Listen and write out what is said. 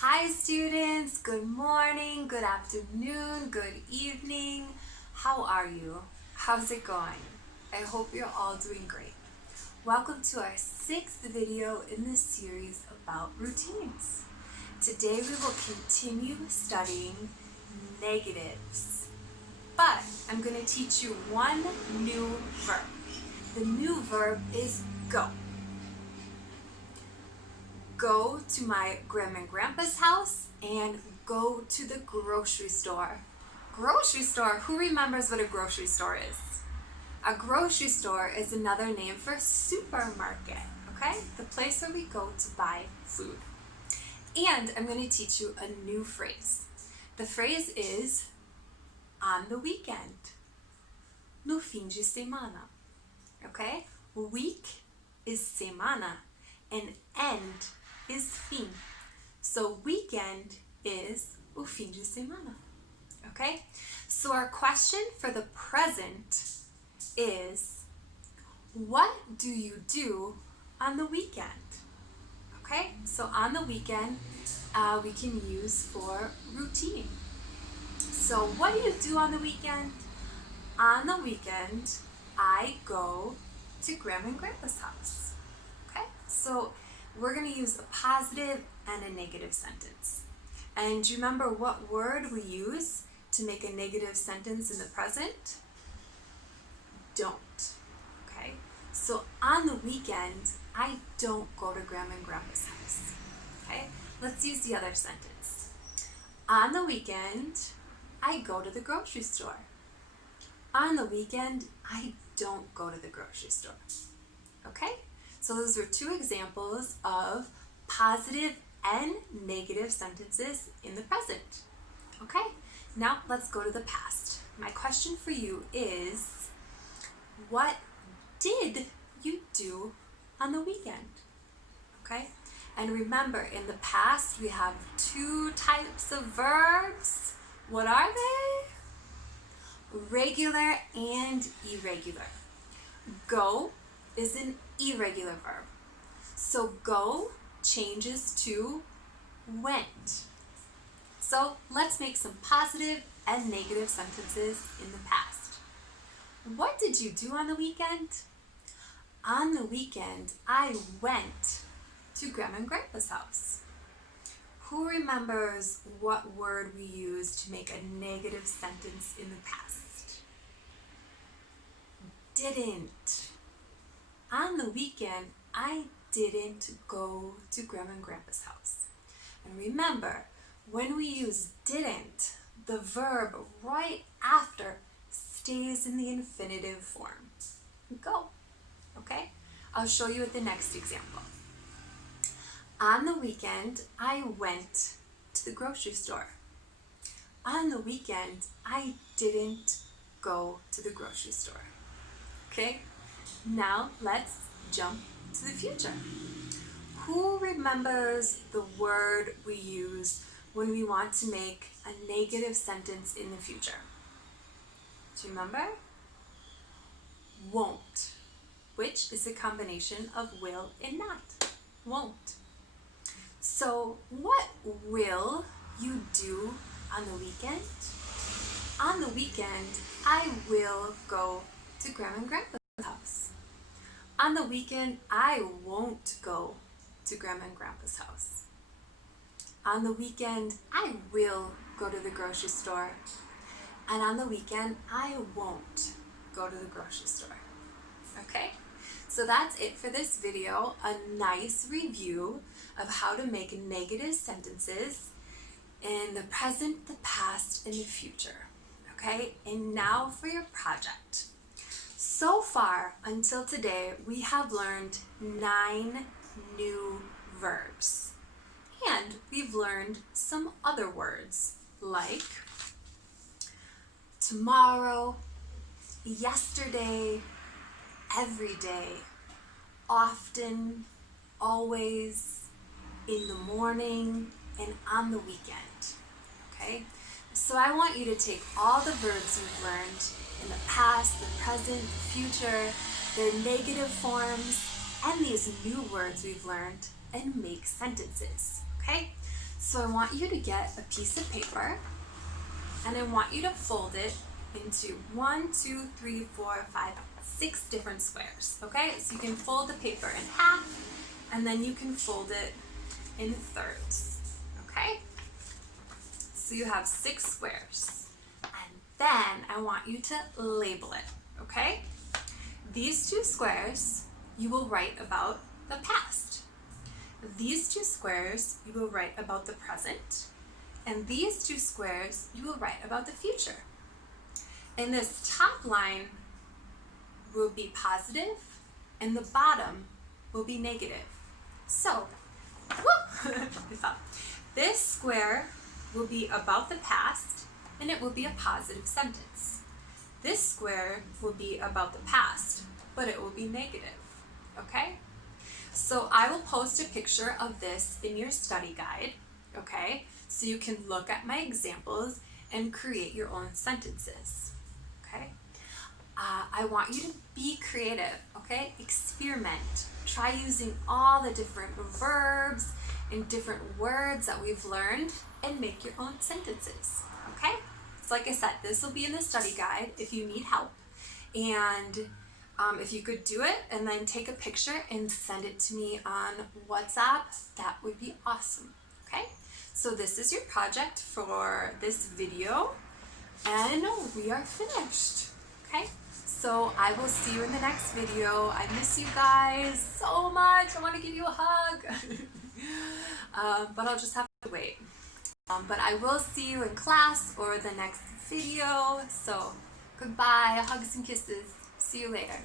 Hi students, good morning, good afternoon, good evening. How are you? How's it going? I hope you're all doing great. Welcome to our 6th video in this series about routines. Today we will continue studying negatives, but I'm going to teach you one new verb. The new verb is go. Go to my grandma and grandpa's house and go to the grocery store. Grocery store, who remembers what a grocery store is? A grocery store is another name for supermarket, okay? The place where we go to buy food. And I'm going to teach you a new phrase. The phrase is on the weekend. No fim de semana, okay? Week is semana and end is fim. So weekend is o fim de semana. Okay? So our question for the present is, what do you do on the weekend? Okay? So on the weekend, we can use for routine. So what do you do on the weekend? On the weekend, I go to grandma and grandpa's house. Okay? So we're going to use a positive and a negative sentence. And do you remember what word we use to make a negative sentence in the present? Don't. Okay? So on the weekend, I don't go to grandma and grandpa's house. Okay? Let's use the other sentence. On the weekend, I go to the grocery store. On the weekend, I don't go to the grocery store. Okay? So those were two examples of positive and negative sentences in the present. Okay? Now let's go to the past. My question for you is, what did you do on the weekend? Okay? And remember, in the past we have two types of verbs. What are they? Regular and irregular. Go is an irregular verb. So go changes to went. So let's make some positive and negative sentences in the past. What did you do on the weekend? On the weekend, I went to grandma and grandpa's house. Who remembers what word we used to make a negative sentence in the past? Didn't. On the weekend, I didn't go to grandma and grandpa's house. And remember, when we use didn't, the verb right after stays in the infinitive form. Go. Okay? I'll show you with the next example. On the weekend, I went to the grocery store. On the weekend, I didn't go to the grocery store. Okay? Now let's jump to the future. Who remembers the word we use when we want to make a negative sentence in the future? Do you remember? Won't, which is a combination of will and not. Won't. So what will you do on the weekend? On the weekend, I will go to grandma and grandpa's house. On the weekend, I won't go to grandma and grandpa's house. On the weekend, I will go to the grocery store. And on the weekend, I won't go to the grocery store. Okay? So that's it for this video. A nice review of how to make negative sentences in the present, the past, and the future. Okay? And now for your project. So far, until today, we have learned 9 new verbs. And we've learned some other words like tomorrow, yesterday, every day, often, always, in the morning, and on the weekend. Okay? So I want you to take all the verbs you've learned in the past, the present, the future, their negative forms, and these new words we've learned, and make sentences. Okay? So I want you to get a piece of paper and I want you to fold it into 1, 2, 3, 4, 5, 6 different squares, okay? So you can fold the paper in half and then you can fold it in thirds, okay? So you have 6 squares. And then I want you to label it, okay? These 2 squares you will write about the past. These 2 squares you will write about the present. And these 2 squares you will write about the future. And this top line will be positive and the bottom will be negative. So, this square will be about the past and it will be a positive sentence. This square will be about the past, but it will be negative, okay? So I will post a picture of this in your study guide, okay? So you can look at my examples and create your own sentences, okay? I want you to be creative, okay? Experiment. Try using all the different verbs and different words that we've learned and make your own sentences, okay? So like I said, this will be in the study guide if you need help. And if you could do it and then take a picture and send it to me on WhatsApp, that would be awesome, okay? So this is your project for this video and we are finished, okay? So I will see you in the next video. I miss you guys so much. I want to give you a hug, but I'll just have to wait. But I will see you in class or the next video. So goodbye, hugs and kisses. See you later.